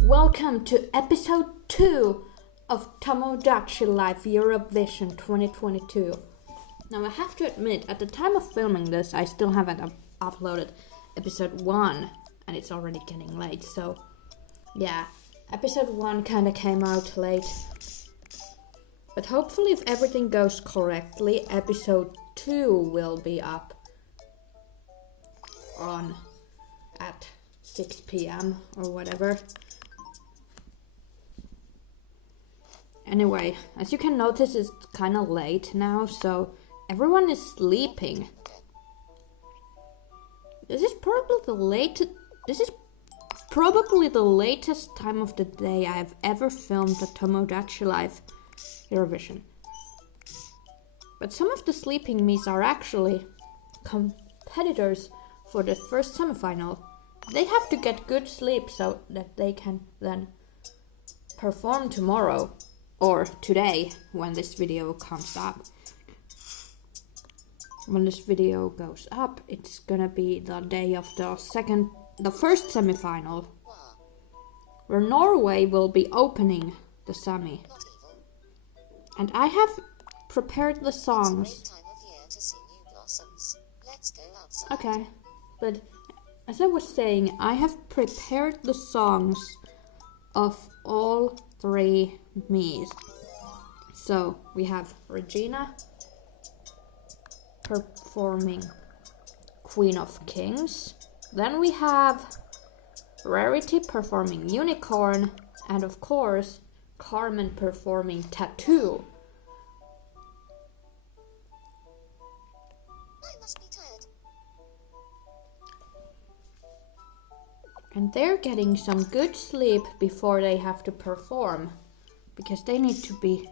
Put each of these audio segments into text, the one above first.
Welcome to episode 2 of Tomodachi Life Eurovision 2022. Now I have to admit, at the time of filming this, I still haven't uploaded episode 1 and it's already getting late, so yeah, episode 1 kinda came out late. But hopefully if everything goes correctly, episode 2 will be up at 6 p.m. or whatever. Anyway, as you can notice, it's kind of late now, so everyone is sleeping. This is probably the latest time of the day I have ever filmed a Tomodachi Life Eurovision. But some of the sleeping Miis are actually competitors for the first semifinal. They have to get good sleep so that they can then perform tomorrow. Or today, when this video comes up. When this video goes up, it's gonna be the day of the first semifinal, where Norway will be opening the semi. And I have prepared the songs. Okay, but as I was saying, I have prepared the songs of all 3 Miis. So we have Regina performing Queen of Kings. Then we have Rarity performing Unicorn. And of course, Carmen performing Tattoo. I must be tired. And they're getting some good sleep before they have to perform. Because they need to be...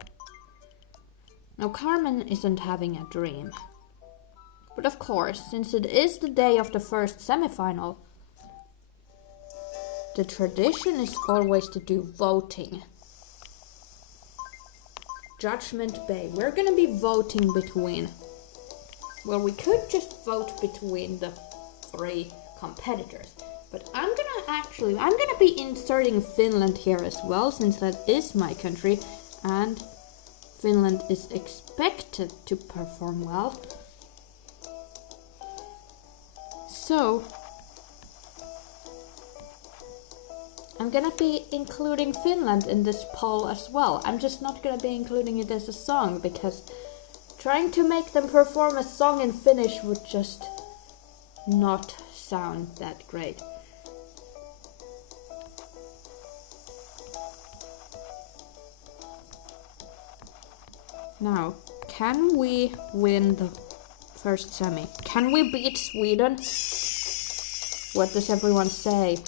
Now Carmen isn't having a dream. But of course, since it is the day of the first semifinal, the tradition is always to do voting. Judgment Bay. We're gonna be voting between... Well, we could just vote between the 3 competitors. But I'm gonna be inserting Finland here as well, since that is my country, and Finland is expected to perform well. So, I'm gonna be including Finland in this poll as well. I'm just not gonna be including it as a song, because trying to make them perform a song in Finnish would just not sound that great. Now, can we win the first semi? Can we beat Sweden? What does everyone say?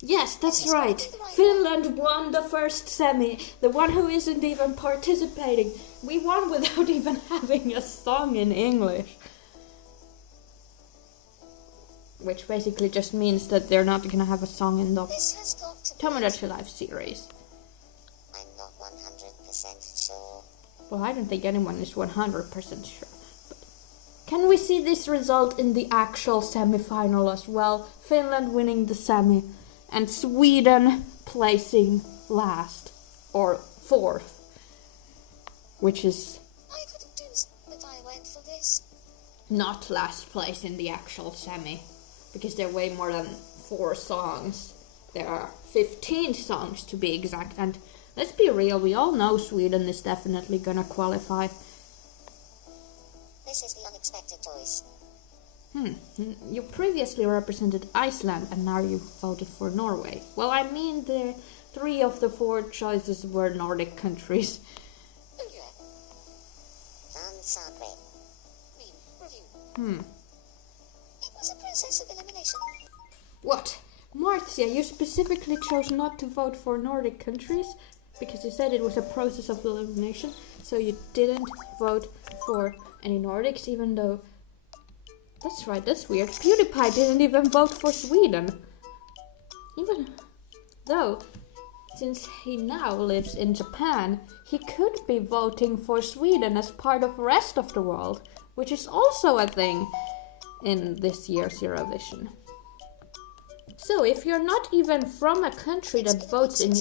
Yes, that's right. Finland won the first semi. The one who isn't even participating. We won without even having a song in English. Which basically just means that they're not gonna have a song in the Tomodachi Life series. I'm not 100% sure. Well, I don't think anyone is 100% sure. But can we see this result in the actual semi-final as well? Finland winning the semi and Sweden placing last or 4th, which is I couldn't do this if I went for this. not last place in the actual semi, because there are way more than 4 songs. There are 15 songs to be exact, and let's be real, we all know Sweden is definitely gonna qualify. This is the unexpected choice. You previously represented Iceland and now you voted for Norway. Well, I mean, the 3 of the 4 choices were Nordic countries. Review. It was a process of elimination. What? Marcia, you specifically chose not to vote for Nordic countries because you said it was a process of elimination, so you didn't vote for any Nordics, even though... That's right, that's weird. PewDiePie didn't even vote for Sweden. Even though, since he now lives in Japan, he could be voting for Sweden as part of the rest of the world, which is also a thing in this year's Eurovision. So if you're not even from a country that votes in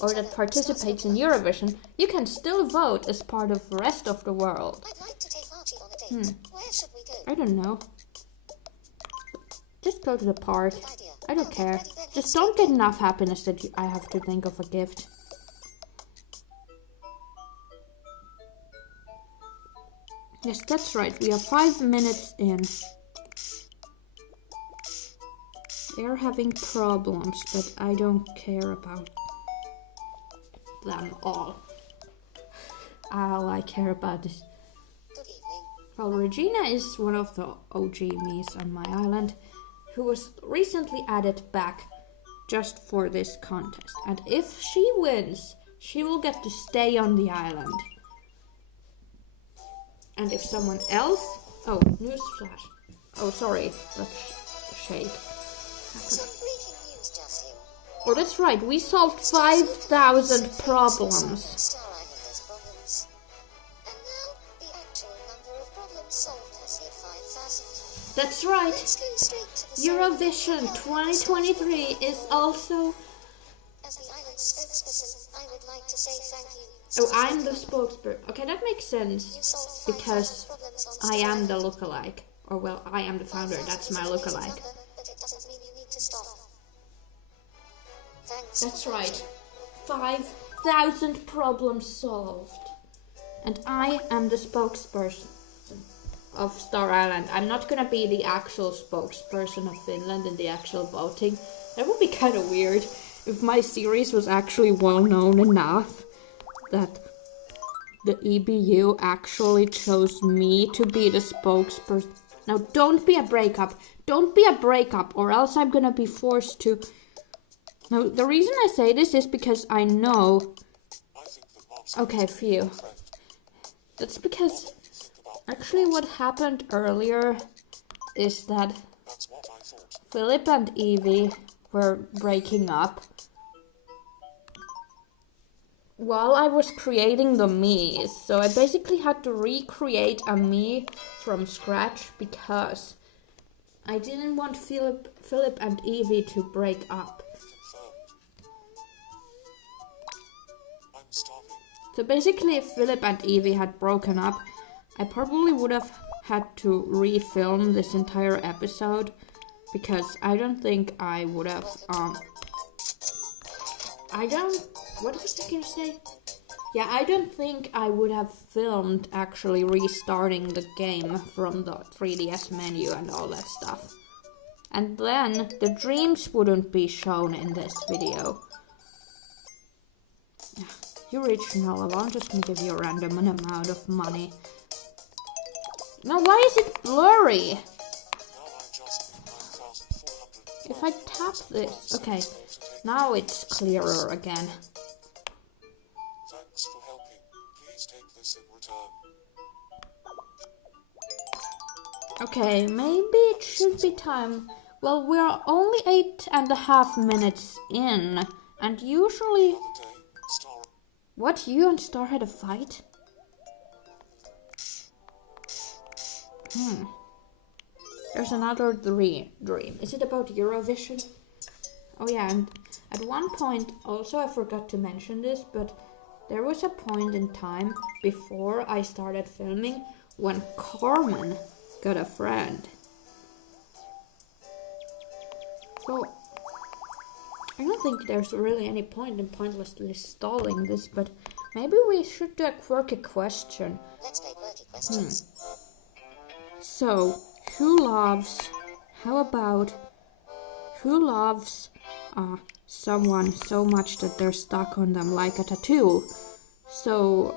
or that participates in Eurovision, you can still vote as part of the rest of the world. I'd like to take Archie on a date. Where should we go? I don't know. Just go to the park. Good idea. I don't Okay, care. ready, then, Just let's don't get enough happiness that I have to think of a gift. Yes, that's right. We are 5 minutes in. They're having problems, but I don't care about them all. All I care about is... Good evening. Well, Regina is one of the OG Miis on my island, who was recently added back just for this contest. And if she wins, she will get to stay on the island. And if someone else... Oh, newsflash. Oh, sorry. That's shade. Some breaking news just here. Oh, that's right. We solved 5,000 problems. Star Islanders' problems. And now, the actual number of problems solved has hit 5,000. That's right. Let's go straight to the Eurovision 2023 is also... As the island's spokesperson, I would like to say thank you. Oh, I'm the spokesperson. Okay, that makes sense. You solved Because 5,000 problems on I Star am the Island. lookalike. Or, well, I am the founder. 5,000 That's is my an amazing lookalike. number, but it doesn't mean you need to stop. Thanks. That's right. 5,000 problems solved. And I am the spokesperson of Star Island. I'm not gonna be the actual spokesperson of Finland in the actual voting. That would be kind of weird if my series was actually well known enough that the EBU actually chose me to be the spokesperson. Now, don't be a breakup. Don't be a breakup, or else I'm gonna be forced to... Now, the reason I say this is because I know... Okay, phew. That's because... Actually, what happened earlier is that Philip and Evie were breaking up while I was creating the Miis. So I basically had to recreate a Mii from scratch because I didn't want Philip and Evie to break up. So basically, if Philip and Evie had broken up, I probably would have had to refilm this entire episode because I don't think I would have, what was I gonna say? Yeah, I don't think I would have filmed actually restarting the game from the 3DS menu and all that stuff. And then the dreams wouldn't be shown in this video. You reached an level, I'm just gonna give you a random amount of money. Now, why is it blurry? If I tap this... Okay, now it's clearer again. Thanks for helping. Please take this in return. Okay, maybe it should be time. Well, we're only 8.5 minutes in, and usually... Another day, Star. What, you and Star had a fight? There's another dream. Is it about Eurovision? Oh yeah, and at one point, also I forgot to mention this, but there was a point in time before I started filming when Carmen got a friend. So, I don't think there's really any point in pointlessly stalling this, but maybe we should do a quirky question. Let's play quirky questions. So, who loves someone so much that they're stuck on them like a tattoo? So,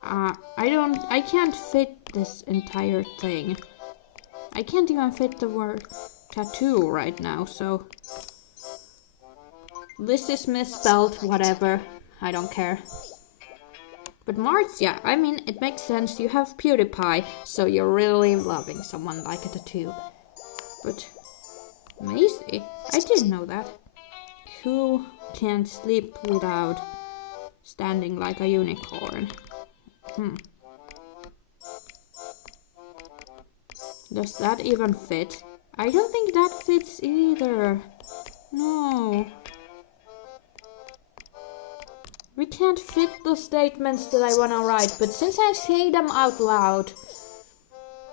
I can't fit this entire thing. I can't even fit the word tattoo right now, so this is misspelled, whatever, I don't care. But Marcia, I mean, it makes sense, you have PewDiePie, so you're really loving someone like a tattoo. But Miis, I didn't know that. Who can't sleep without standing like a unicorn? Does that even fit? I don't think that fits either. No. We can't fit the statements that I wanna write, but since I say them out loud,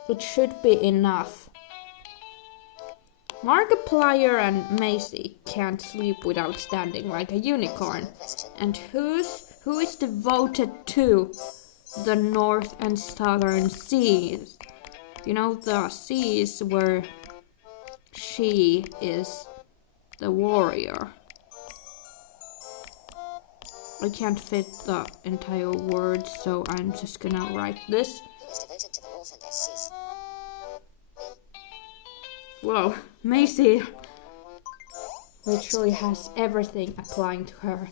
it should be enough. Markiplier and Miis can't sleep without standing like a unicorn. And who is devoted to the North and Southern Seas? You know, the seas where she is the warrior. I can't fit the entire word, so I'm just gonna write this. Who is devoted to the North and Seas? Whoa, Miis literally has everything applying to her.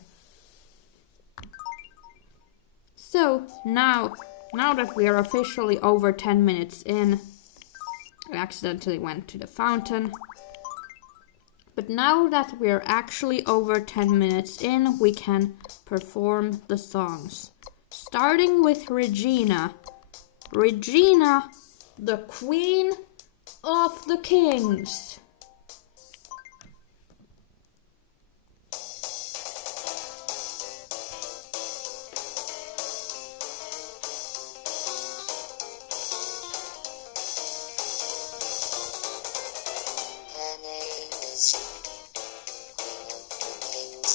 So now that we are officially over 10 minutes in, I accidentally went to the fountain. But now that we're actually over 10 minutes in, we can perform the songs. Starting with Regina. Regina, the Queen of the Kings. Her name is Queen of the Kings,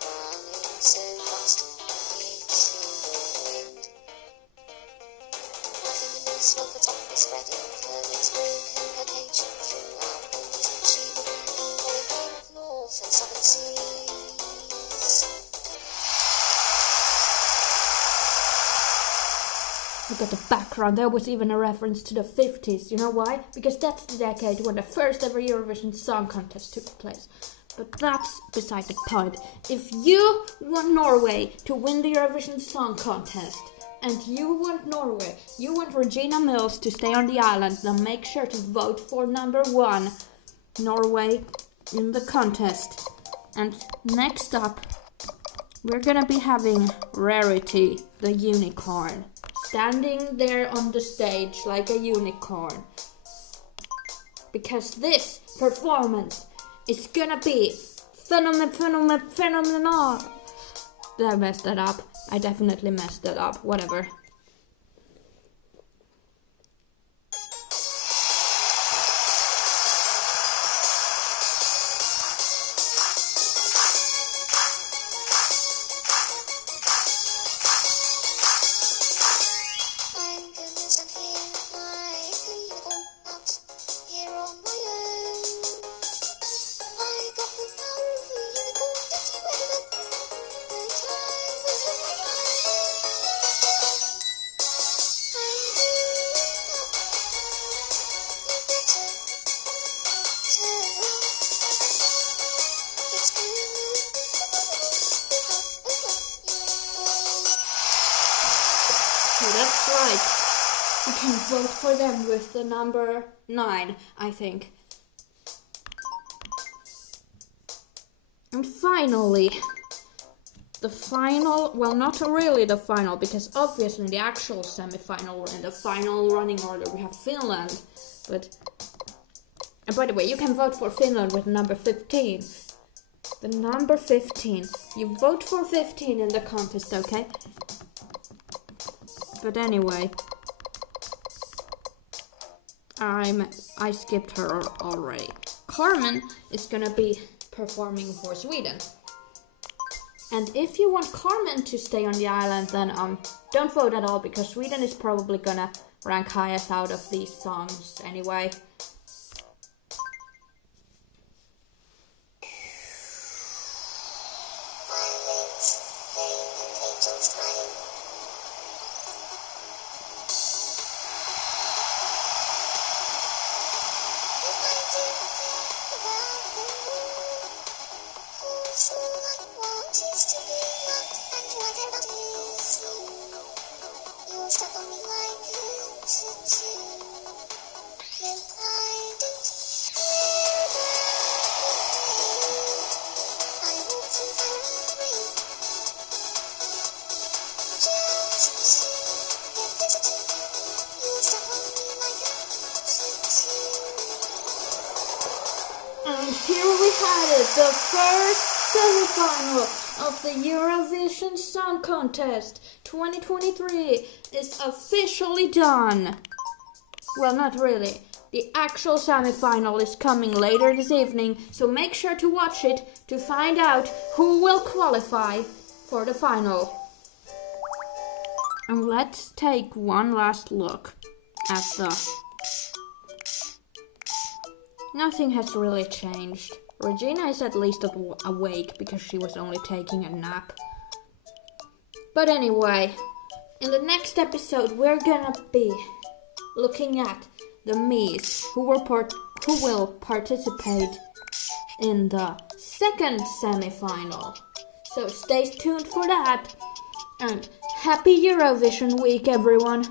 running so fast, each in the wind. Nothing in this smoke at top is spreading, her wings broken, her cage throughout the wind. She will be very proud of North and Southern Seas. Look at the background, there was even a reference to the 50s. You know why? Because that's the decade when the first ever Eurovision Song Contest took place. But that's beside the point. If you want Norway to win the Eurovision Song Contest, and you want Norway, you want Regina Miis to stay on the island, then make sure to vote for number 1, Norway, in the contest. And next up, we're gonna be having Rarity, the unicorn, standing there on the stage like a unicorn. Because this performance is gonna be phenomenal. Did I mess that up? I definitely messed that up. Whatever. I'm gonna stand here like a unicorn out here on my own. I got the power of a unicorn, did you ever know? The time was on my mind. I'm here now. You better turn around. It's gonna So that's right. You can vote for them with the number 9, I think. And finally, the final, well, not really the final, because obviously in the actual semi-final, in the final running order, we have Finland. But, and by the way, you can vote for Finland with number 15. The number 15. You vote for 15 in the contest, okay? But anyway, I skipped her already. Carmen is gonna be performing for Sweden. And if you want Carmen to stay on the island, then don't vote at all, because Sweden is probably gonna rank highest out of these songs anyway. violins, playing and angels crying. Reminding around the world, who's all I want is to be loved and whatever is you. You'll stuck on me like a tattoo. Then I And here we had it, the first semi-final of the Eurovision Song Contest 2023 is officially done. Well, not really. The actual semi-final is coming later this evening, so make sure to watch it to find out who will qualify for the final. And let's take one last look at the... Nothing has really changed. Regina is at least awake because she was only taking a nap. But anyway, in the next episode we're gonna be looking at the Miis who will participate in the second semi-final. So stay tuned for that. And happy Eurovision week, everyone!